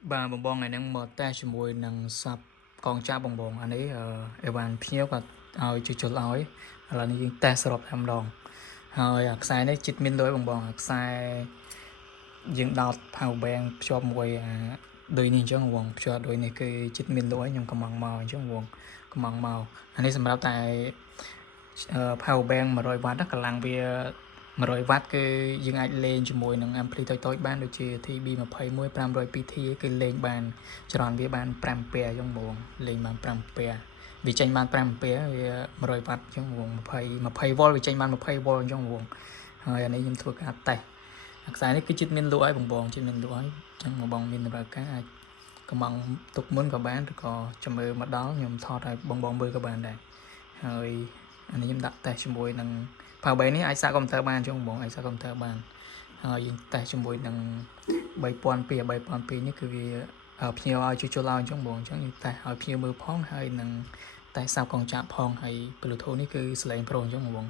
bà bong bong này đang mở tay cho mùi nằng sập con cha bong bong anh ấy Evan phía và chưa chưa nói là những tay sập làm đòn hơi sai đấy chít min đôi bong bong sai dựng đọt hào bèn cho mùi đôi nhìn cho nguồn cho đôi này cái chít min đôi nhưng còn măng màu cho nguồn còn măng màu anh ấy xem ra tại power bank 100 W ហ្នឹងកម្លាំងវា100 W គឺយើងអាចលេងជាមួយនឹង ampli តូចៗបានដូចជា TB21 502T គឺលេងបានច្រើនវាបាន5 ampere អញ្ចឹងហ្មងលេងបាន5 ampere វាចេញបាន5 ampere វា100 W អញ្ចឹងហ្មង20 V វាចេញបាន20 V អញ្ចឹងហ្មងហើយអានេះខ្ញុំធ្វើការតេស្តខ្សែនេះគឺចិត្តមានលក់ឲ្យបងចិត្តមានលក់ឲ្យអញ្ចឹងបងមានតម្រូវការអាចកំងទុកមុនក៏បានឬក៏ចាំមើលមកដល់ខ្ញុំថតឲ្យបងមើលក៏បានដែរហើយអានេះខ្ញុំដាក់តេស្តជាមួយនឹង Power bank នេះអាចសាកកុំព្យូទ័របានចឹងបងអាចសាកកុំព្យូទ័របានហើយយើងតេស្តជាមួយនឹង3002នេះគឺវាភ្ញៀវឲ្យជួយឲ្យចឹងបងចឹងយើងតេស្តឲ្យភ្ញៀវមើលផងហើយនឹងតេស្តសាប់កងចាក់ផងហើយ Bluetooth នេះគឺ Sling Pro ចឹងបង